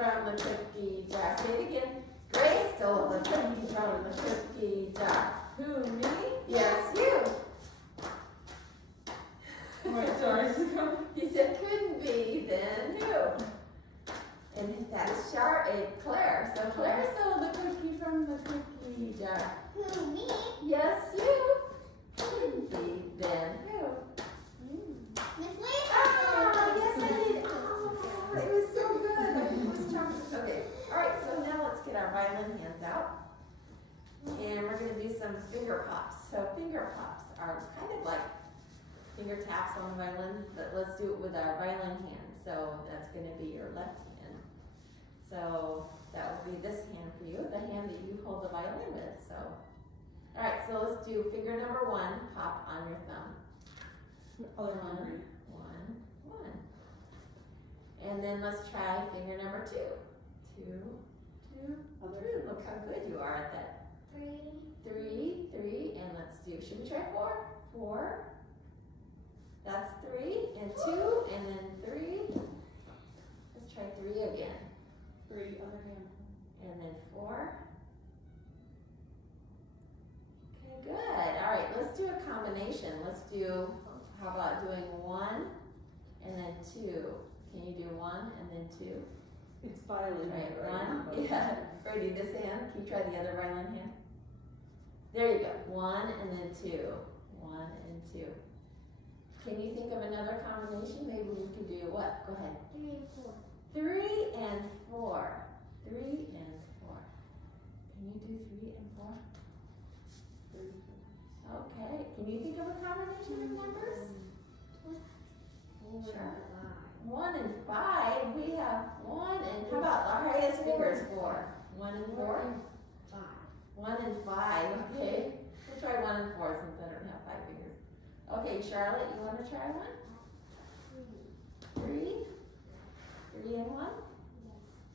from the cookie jar. Say it again. Grace stole the cookie from the cookie jar. Who, me? Yes, you. Wait, sorry. He said couldn't be, then who? And that is Claire. So Claire stole the cookie from the cookie jar. Who, me? Yes, you. Couldn't be, then who? Miss Lee? Ah, yes I did. Oh, it was so good. It was chocolate. Okay. All right. So now let's get our violin hands out, and we're going to do some finger pops. So finger pops are kind of like finger taps on the violin, but let's do it with our violin hand. So that's going to be your left hand. So that will be this hand for you, the hand that you hold the violin with. So, all right. So let's do finger number 1. Pop on your thumb. Other One, one. one, one. And then let's try finger number 2. 2, 2, Other 2. Look how good you are at that. 3. 3, 3, and let's do, should we try 4? 4. That's 3, and 2, and then 3. Let's try 3 again. 3, other hand. And then 4. Okay, good. All right, let's do a combination. Let's do, how about doing 1 and then 2? Can you do 1 and then 2? It's violin. Right, 1. Yeah. Brady, this hand. Can you try the other violin hand? There you go. 1 and then 2. 1 and 2. Can you think of another combination? Maybe we could do what? Go ahead. 3 and 4. 3 and 4. 3 and 4. Can you do 3 and 4? Okay. Can you think of a combination of numbers? Sure. 1 and 5. We have 1 and how about our highest fingers? 4. 1 and 4. 5. 1 and 5. Okay. We'll try 1 and 4 since I don't have 5 fingers. Okay, Charlotte, you want to try 1? 3. 3 and 1.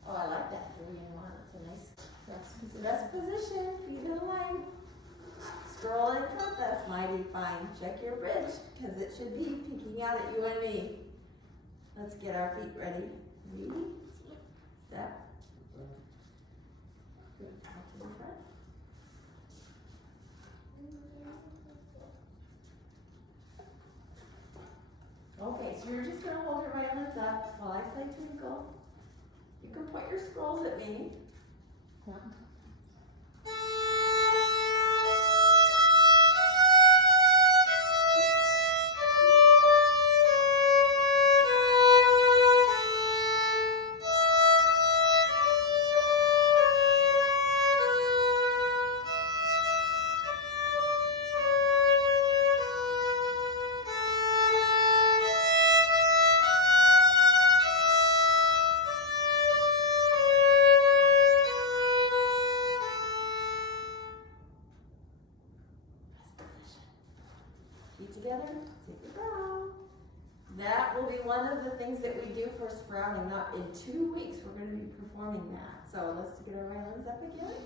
Oh, I like that. 3 and 1. That's a nice rest position. Feet in line. Scroll in front. That's mighty fine. Check your bridge because it should be peeking out at you and me. Let's get our feet ready. Ready? Step. Good. Out to the front. Okay, so you're just going to hold your violins up while I play Twinkle. You can point your scrolls at me. Together, take it down. That will be one of the things that we do for sprouting. Not in 2 weeks, we're going to be performing that. So let's get our violins up again.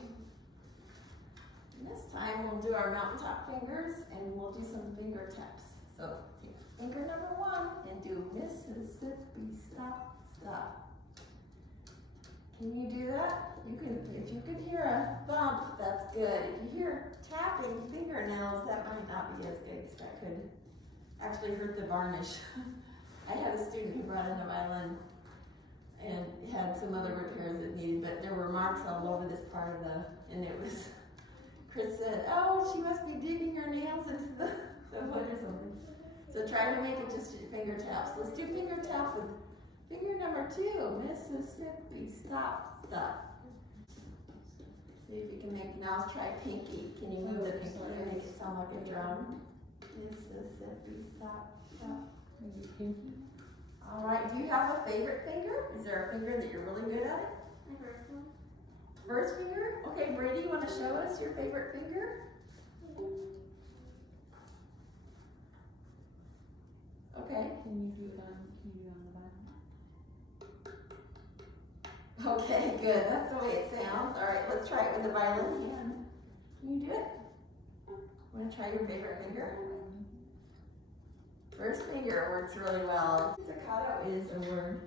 And this time we'll do our mountaintop fingers and we'll do some finger taps. So take finger number 1 and do Mississippi, stop, stop. Can you do that? You can. If you can hear a thump, that's good. If you hear tapping fingernails, that might not be as good because that could actually hurt the varnish. I had a student who brought in a violin and had some other repairs it needed, but there were marks all over this part of the, and it was, Chris said, oh, she must be digging her nails into the wood or something. So try to make it just finger taps. Let's do finger taps with finger number 2, Mississippi, stop, stop. See if you can make, now let's try pinky. Can you move the pinky and make it sound like a drum? Mississippi, stop, stop. Maybe pinky. All right, do you have a favorite finger? Is there a finger that you're really good at it? My first one. First finger? Okay, Brady, you want to show us your favorite finger? Okay. Can you do it on the bottom? Okay, good. That's the way it sounds. All right, let's try it with the violin hand. Can you do it? Want to try your favorite finger? First finger works really well. Pizzacatto is a word.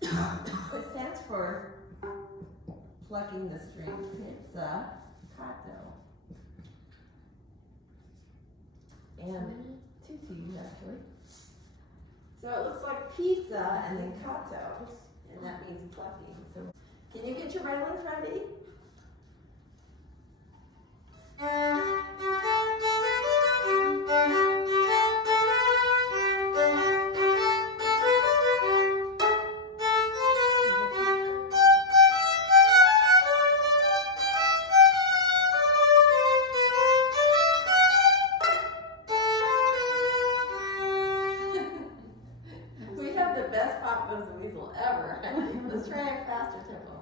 It stands for plucking the string. Pizzacatto. And tutu, actually. So it looks like pizza and then catto, and that means plucking. So can you get your violins ready? We have the best Pop Goes the Weasel ever. Let's try a faster tempo.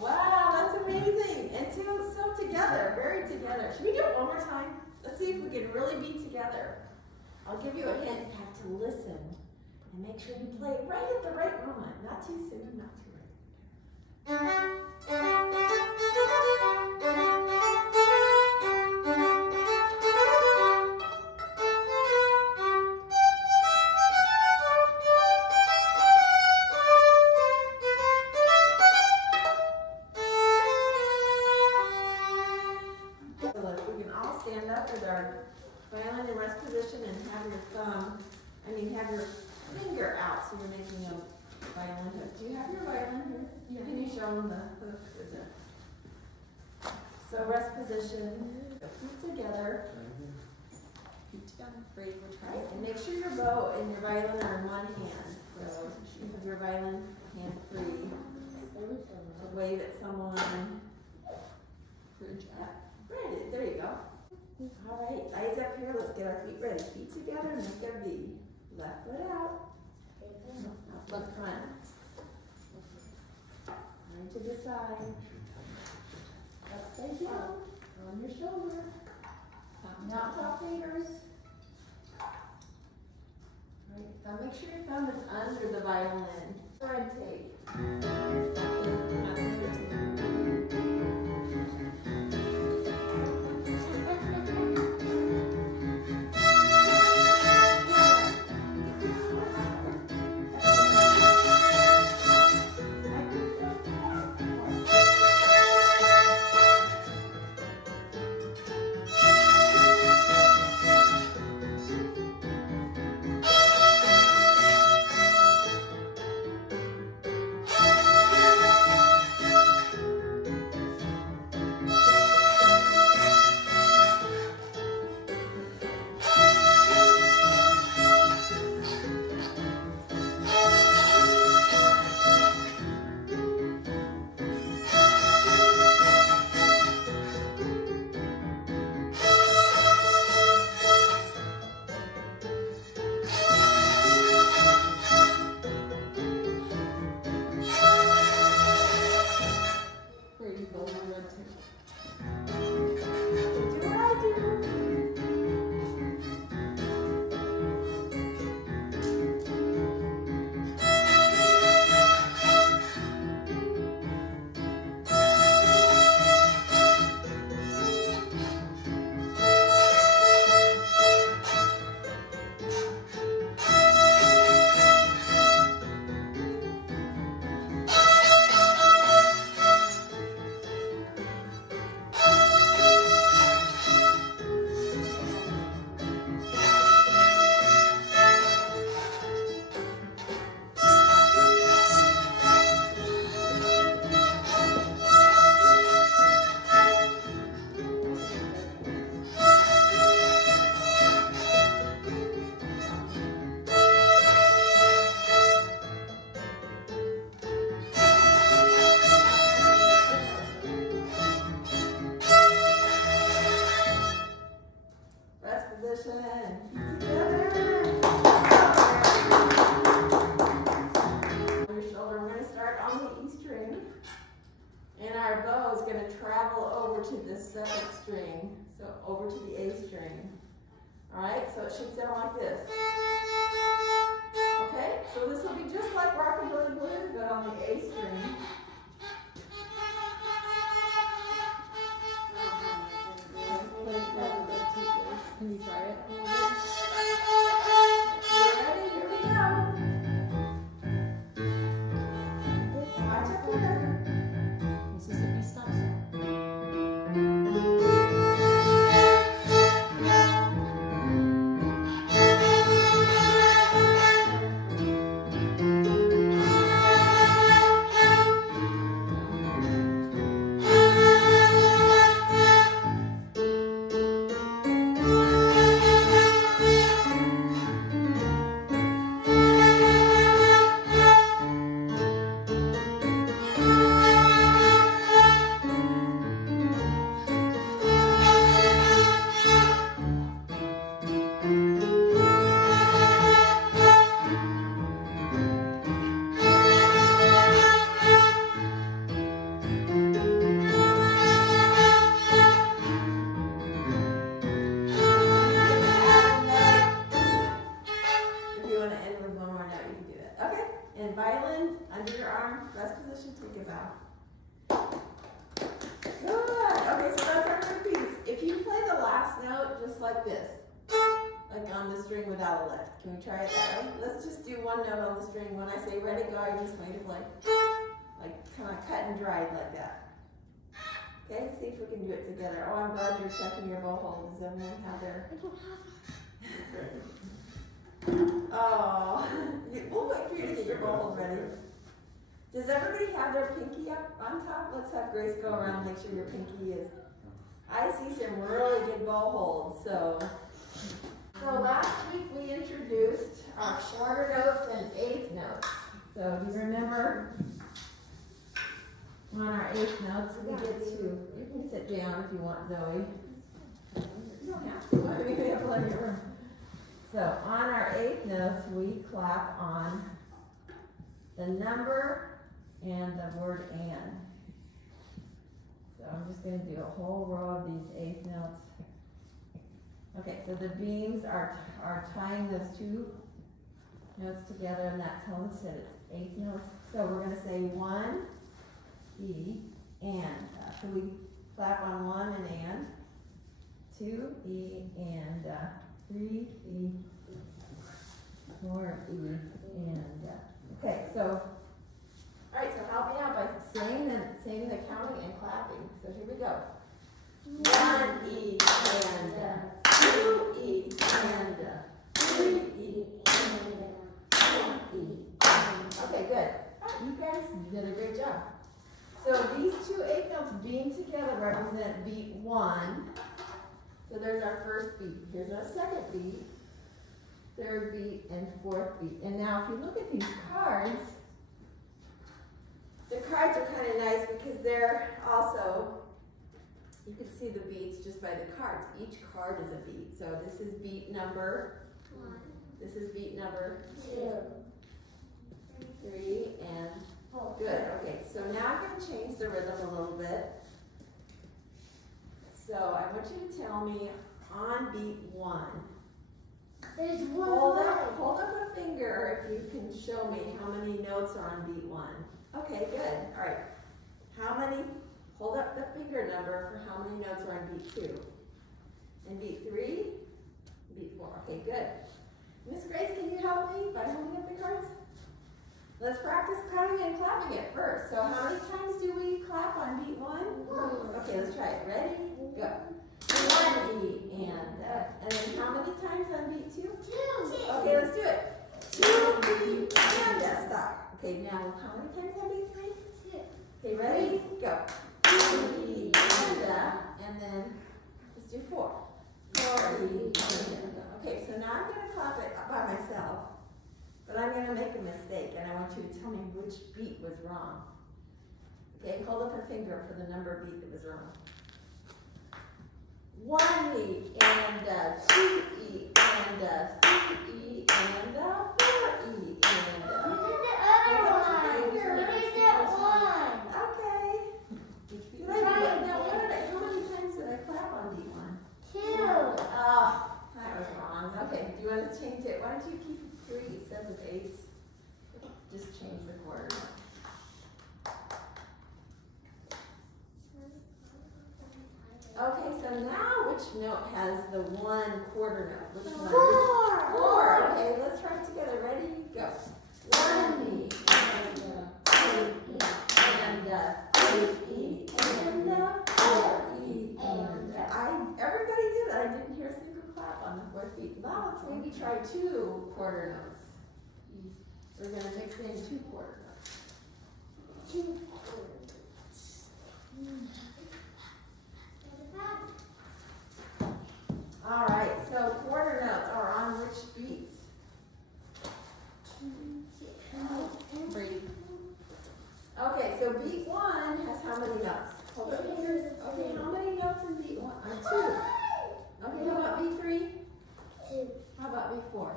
Wow, that's amazing. And two, so together, very together. Should we do it one more time? Let's see if we can really be together. I'll give you a hint. You have to listen and make sure you play right at the right moment. Not too soon, not too late. We can all stand up with our violin in rest position and have your finger out so you're making a violin hook. Do you have your violin here? Yeah. Can you show them the hook? Is it? So rest position, feet together. Feet together. Great, we'll try. Right. And make sure your bow and your violin are in one hand. So you have your violin hand free. To wave at someone. Good job. Right, there you go. All right, eyes up here. Let's get our feet ready. Feet together, make a V. Left foot out. Look front. Arm to the side. Upside down. On your shoulder. Now top fingers. Right. Now make sure your thumb is under the violin. Thread tape. To the second string, so over to the A string. Alright, so it should sound like this. Okay, so this will be just like Rockabilly Blues, but on the A string. Under your arm, rest position, take a bow. Good. Okay, so that's our third piece. If you play the last note just like this, like on the string without a lift, can we try it that way? Let's just do one note on the string. When I say ready, go, I just want you to play. Like kind of cut and dried like that. Okay, see if we can do it together. Oh, I'm glad you're checking your bow hold. Does everyone have their... Oh, we'll wait for you to get your bow hold ready. Does everybody have their pinky up on top? Let's have Grace go around, make sure your pinky is. I see some really good bow holds. So last week we introduced our quarter notes and eighth notes. So do you remember on our eighth notes we get to, you can sit down if you want, Zoe. You don't have to, I mean, we have plenty of room. So on our eighth notes we clap on the number and the word and. So I'm just going to do a whole row of these eighth notes. Okay, so the beams are tying those two notes together, and that tells us that it's eighth notes. So we're going to say 1, E, and. So we clap on 1 and, 2, E, and 3, E, 4, E, and. Okay, so. All right, so help me out by saying the counting and clapping. So here we go. 1 E and 2 E and 3 E and 4 E. Okay, good. You guys did a great job. So these two eighth notes being together represent beat 1. So there's our first beat. Here's our second beat, third beat, and fourth beat. And now if you look at these cards, the cards are kind of nice because they're also, you can see the beats just by the cards. Each card is a beat. So this is beat number 1. This is beat number 2, 3, and 4. Good. Okay, so now I'm going to change the rhythm a little bit. So I want you to tell me on beat 1. There's Hold up a finger if you can show me how many notes are on beat 1. Okay, good. All right. How many, hold up the finger number for how many notes are on beat 2. And beat 3? Beat 4. Okay, good. Miss Grace, can you help me by holding up the cards? Let's practice counting and clapping it first. So how many times do we clap on beat 1? Okay, let's try it. Ready? Go. 1 E and then how many times on beat 2? 2. Okay, let's do it. 2 E and stop. Okay, now how many times on beat 3? 2. Okay, ready? Go. 2 E and then let's do 4. 4 E and okay, so now I'm going to clap it by myself. But I'm going to make a mistake, and I want you to tell me which beat was wrong. Okay, hold up a finger for the number beat that was wrong. 1 E and 2 E and 3 E and 4 E and. Look at the other one. Look at that one. Okay. How many times did I clap on beat 1? 2. Oh, that was wrong. Okay, do you want to change it? Why don't you keep 3 instead of 8? Just change the quarter. Okay, so now which note has the 1 quarter note? Which one? 4. Okay, let's try it together. Ready? Go. 1 E and 2 E and 3 E and 4 E and everybody did it. I didn't hear a single clap on the 4th beat. Now let's maybe try 2 quarter notes. We're going to mix in 2 quarter notes. 2 quarter notes. All right, so quarter notes are on which beats? Brady. Okay, so beat 1 has how many notes? Hold up fingers. Okay, how many notes in beat 1? 2. Okay, how about beat 3? 2. How about beat 4?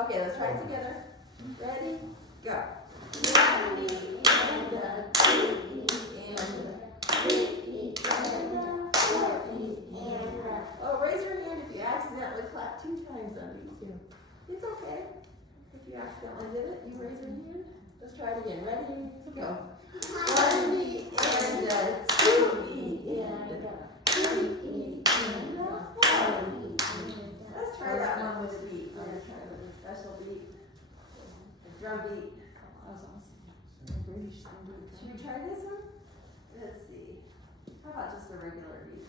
Okay, let's try it together. Ready? Go. 1 E and 2 E and 3 E and 4 E and. Oh, raise your hand if you accidentally clapped 2 times on beat 2. It's okay. If you accidentally did it, you raise your hand. Let's try it again. Ready? just a regular beat.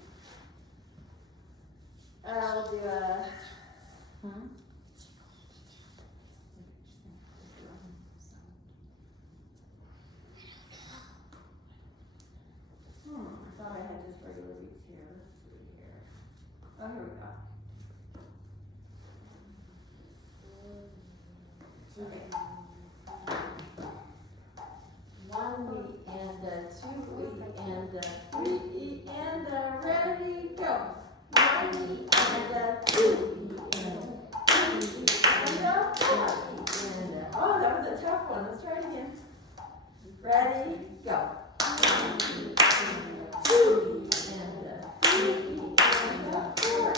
We'll do a. I thought I had just regular beats here. Let's see here. Oh, here we go. Okay. 1 E and a 2 E and a 3 E and a ready, go. 1 E and a 2 E and a 3 E and a 4 E and a. Oh, that was a tough one. Let's try it again. Ready, go. 2 E and a 3 E and a 4 E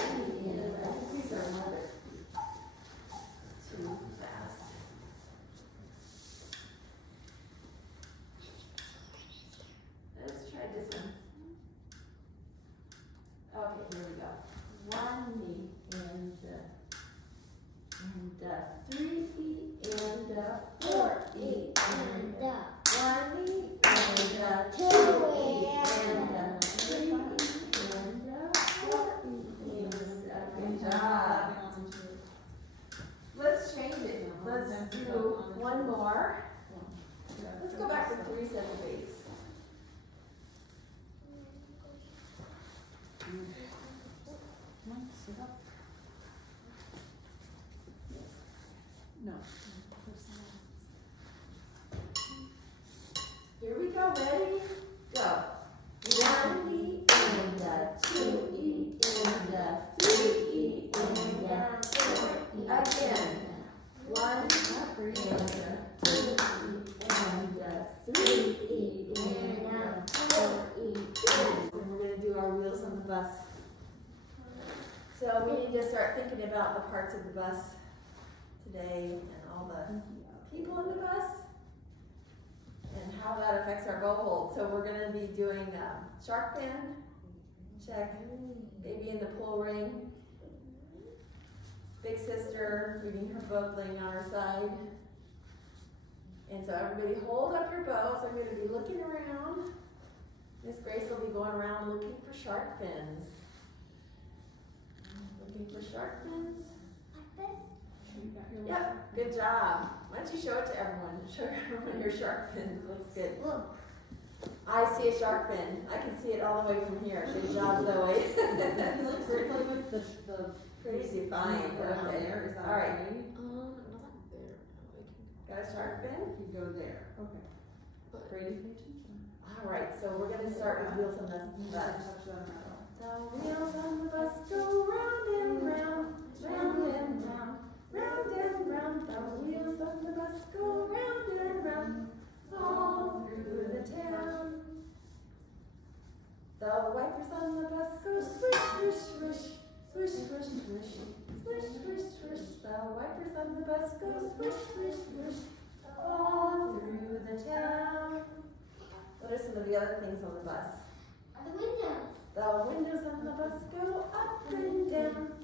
and a. These are another too fast. Let's try this one. Okay, here we go. 1 E and a 3 E and a 4 E and a 1 E and a 2 E and a 3 E and a 4 E and a. Good job. Let's change it. Let's do one more. Let's go back to 3 sets of bass. Sit up. No. Here we go. Ready? Go. 1 E and a 2 E and a 3 E and a 4 E. Again. 1 and a 2 and a 3 E and a 4 E. And we're going to do our wheels on the bus. So we need to start thinking about the parts of the bus today and all the people in the bus and how that affects our bow hold. So we're going to be doing shark fin, check, baby in the pull ring, big sister reading her book, laying on her side. And so everybody hold up your bows. I'm going to be looking around. Miss Grace will be going around looking for shark fins. Looking for shark fins. Yep, good job. Why don't you show it to everyone? Show everyone your shark fin. It looks good. I see a shark fin. I can see it all the way from here. Good job, Zoe. It looks really like the Pretty fine. Okay. There. Is that all right. okay? Not there. Got a shark fin? You go there. Okay. Brady, pay attention. All right. So we're going to start with wheels on the bus. Touch that metal. The wheels on the bus go round and round, round and round, round and round. The wheels on the bus go round and round, all through the town. The wipers on the bus go swish, swish, swish, swish, swish, swish, swish, swish, swish. The wipers on the bus go swish, swish, swish, all through the town. What are some of the other things on the bus? The windows. The windows on the bus go up and down,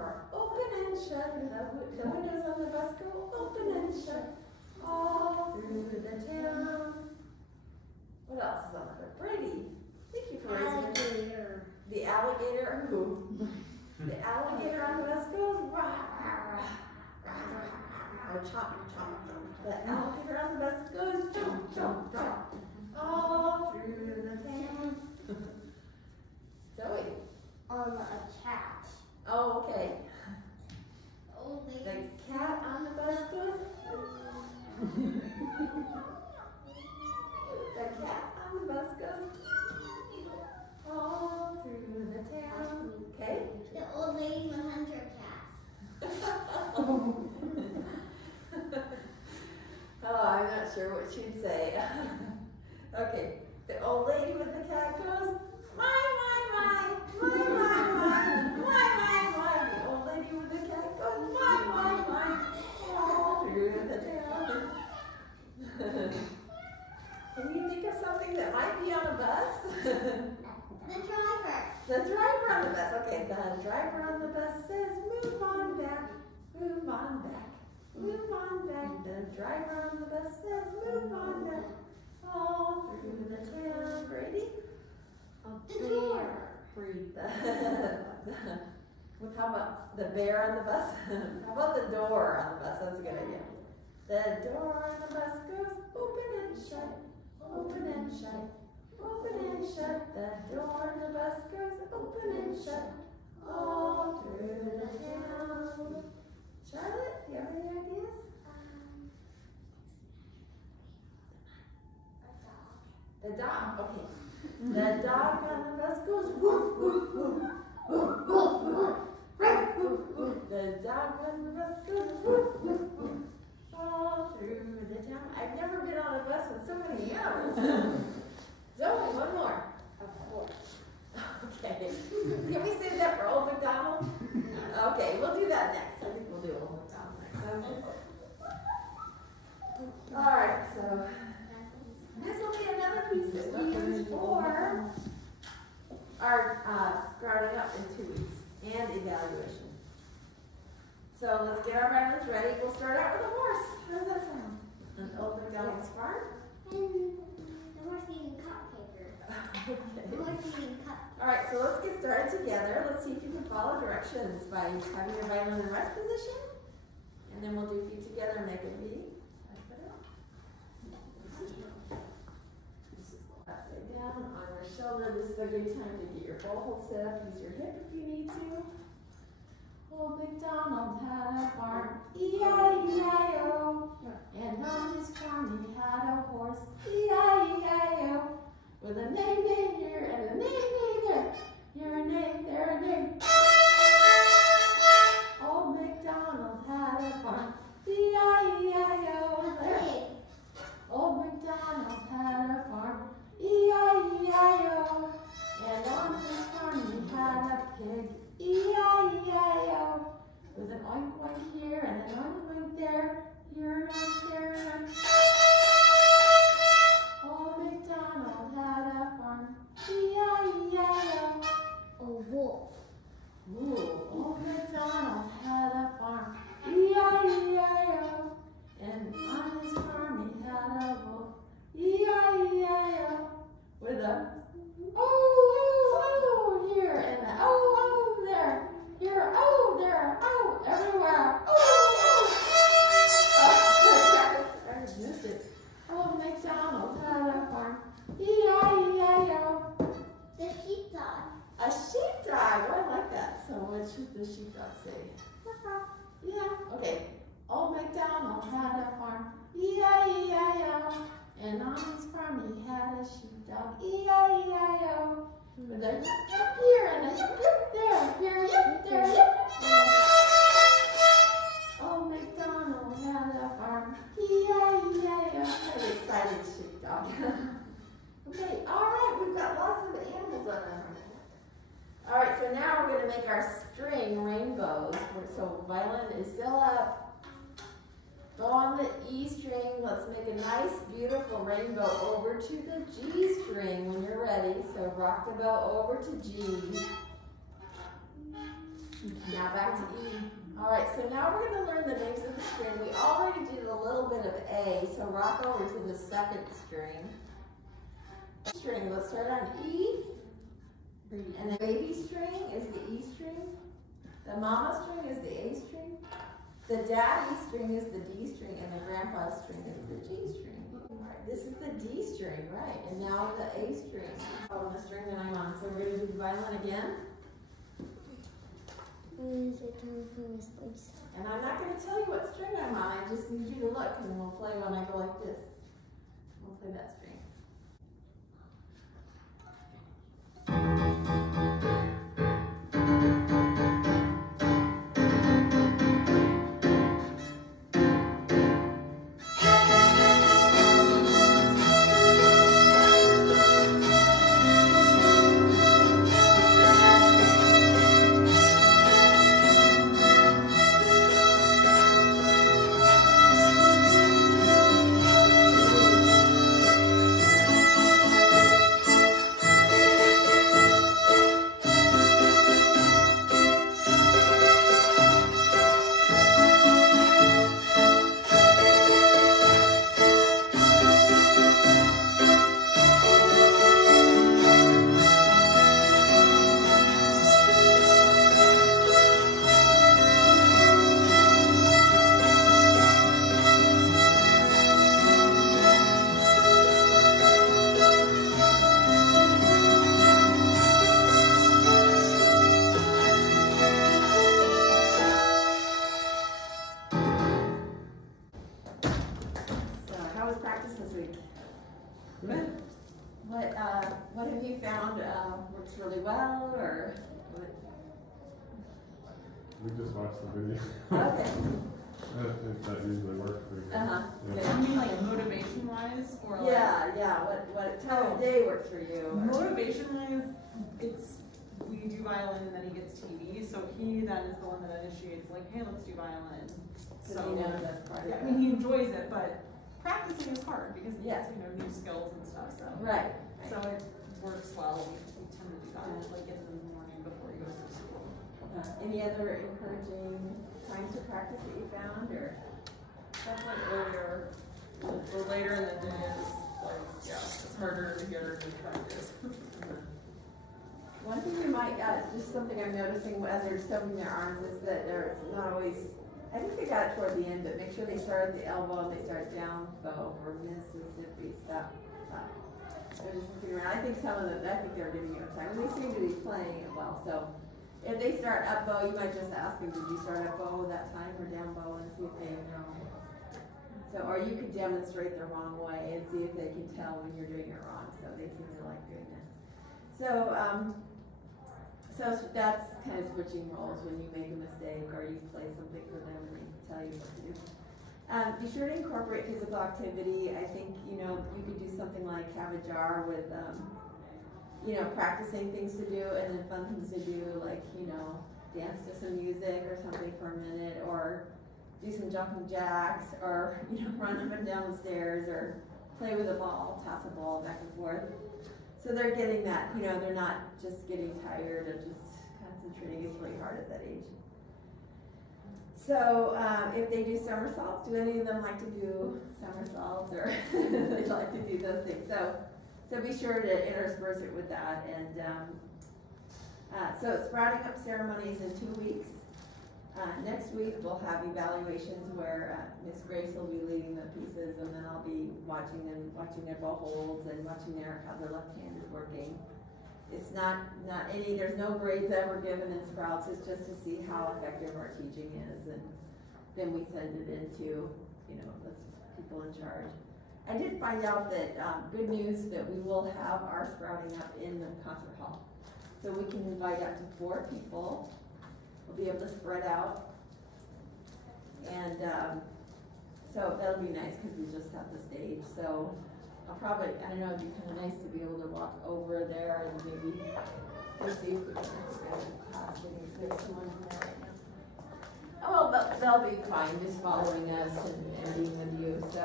or open and shut. The windows on the bus go open and shut, all through the town. What else is on the bus? Brady, thank you for raising your hand. The alligator, who? The alligator on the bus goes rah, rah, rah, rah, rah, or chomp, chomp, chomp. The alligator on the bus goes jump, jump, jump, all through the town. Zoe. A cat. Oh, okay. Old lady. The cat on the bus goes. The cat on the bus goes all through the town. Okay. The old lady with 100 cats. Oh, I'm not sure what she'd say. Okay. The old lady with the cat goes. My. The old lady with the cat goes, my, all through the town. Can you think of something that might be on a bus? The driver. The driver on the bus. Okay, the driver on the bus says, move on back, move on back, move on back. The driver on the bus says, move on back, all through the town. Brady? How about the bear on the bus? How about the door on the bus? That's a good idea. The door on the bus goes open and shut, open and shut, open and shut. The door on the bus goes open and shut, all through the town. Charlotte, do you have any ideas? The dog, okay. The dog on the bus goes woof, woof, woof, woof, woof, woof. The dog on the bus goes woof, woof, woof, all through the town. I've never been on a bus with so many animals. Zoe, one more. Okay. Can we save that for Old MacDonald? Okay, we'll do that next. I think we'll do Old MacDonald next. Okay. All right, so this will be another piece that we use for our sprouting up in 2 weeks and evaluation. So let's get our violins ready. We'll start out with a horse. How does that sound? An Old MacDonald's farm? And the horse eating cupcake. Okay. The horse eating cupcake. All right, so let's get started together. Let's see if you can follow directions by having your violin in rest position. And then we'll do feet together and make a V. Upside down on your shoulder. This is a good time to get your bow hold set up. Use your hip if you need to. Old MacDonald had a farm, E-I-E-I-O. And on his farm he had a horse, E-I-E-I-O. With a neigh here and a neigh there. Here a neigh, there a neigh. Old MacDonald had a farm, E-I-E-I-O. There. Old MacDonald had a farm, E-I-E-I-O. And on his farm he had a pig, E-I-E-I-O. With an oink oink here and an oink oink there. Here an oink, there an oink. Old MacDonald had a farm, E-I-E-I-O. A wolf. Ooh, Old MacDonald had a farm, E-I-E-I-O. And on his farm he had a wolf, E-I-E-I-O. With a oh, here and a oh, there. Here, oh, there, oh, everywhere. Oh. I missed it. Old MacDonald had a farm, E-I-E-I-O. The sheepdog. A sheepdog. Oh, I like that. So what should the sheepdog say? Yeah. Okay. Old MacDonald had a farm, E-I-E-I-O. And on his farm he had a sheepdog, E-I-E-I-O. With a yip yip here and a yip yip there, here yip there yip. Old MacDonald had a farm, E-I-E-I-O. An excited sheepdog. Okay, all right, we've got lots of animals on our farm. All right, so now we're going to make our string rainbows. So violin is still up. Go on the E string. Let's make a nice, beautiful rainbow over to the G string when you're ready. So rock the bow over to G. Now back to E. All right, so now we're going to learn the names of the string. We already did a little bit of A, so rock over to the second string. Let's start on E. And the baby string is the E string. The mama string is the A string. The daddy string is the D string, and the grandpa string is the G string. All right, this is the D string, right? And now the A string. Oh, the string that I'm on. So we're going to do the violin again. And I'm not going to tell you what string I'm on. I just need you to look, and we'll play when I go like this. We'll play that string. practice this week? Good. What have you found works really well, or what? We just watched the video. Okay. That usually works pretty good. Uh-huh. Yeah. I mean, like motivation wise, or like Yeah. What time of day works for you? or- motivation wise, it's we do violin and then he gets TV, so he then is the one that initiates, like, hey, let's do violin. So he knows that's part of yeah, it. I mean, he enjoys it, but practicing is hard because it's, Yeah. new skills and stuff. So Right. so it works well. We tend to do that like in the morning before he goes to school. Any other encouraging times to practice that you found, or? Definitely earlier, the later in the day is like, yeah, it's harder to hear than practice. One thing you might, just something I'm noticing as they're soaking their arms is that they're not always, I think they got it toward the end, but make sure they start at the elbow and they start down bow for Mississippi, stop. They're just looking around. I think some of them, I think they're giving you a time, and they seem to be playing it well, so. If they start up bow, you might just ask them, did you start up bow that time or down bow, and see if they know. So, or you could demonstrate the wrong way and see if they can tell when you're doing it wrong, so they seem to like doing that. So, so that's kind of switching roles when you make a mistake or you play something for them and they tell you what to do. Be sure to incorporate physical activity. I think, you could do something like have a jar with, practicing things to do and then fun things to do, like, dance to some music or something for a minute, or do some jumping jacks, or, run up and down the stairs, or play with a ball, toss a ball back and forth. So they're getting that, they're not just getting tired of just concentrating. It's really hard at that age. So if they do somersaults, do any of them like to do somersaults, or they like to do those things? So be sure to intersperse it with that. And so sprouting up ceremonies in 2 weeks. Next week we'll have evaluations where Miss Grace will be leading the pieces, and then I'll be watching their bow holds and watching how their left hand is working. It's not any, there's no grades ever given in Sprouts. It's just to see how effective our teaching is, and then we send it into the people in charge. I did find out that good news that we will have our sprouting up in the concert hall, so we can invite up to 4 people. We'll be able to spread out, and so that'll be nice because we just have the stage. So I'll probably, I don't know, it'd be kind of nice to be able to walk over there and maybe we'll see if we can there's someone in there right now. Oh, well, they'll be fine just following us and being with you. So,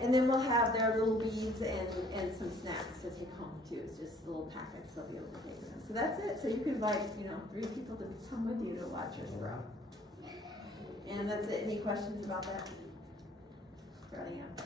and then we'll have their little beads and some snacks to take home too. It's just little packets they'll be able to take with them. So that's it. So you can invite 3 people to come with you to watch your sprout. And that's it. Any questions about that? Sprouting out.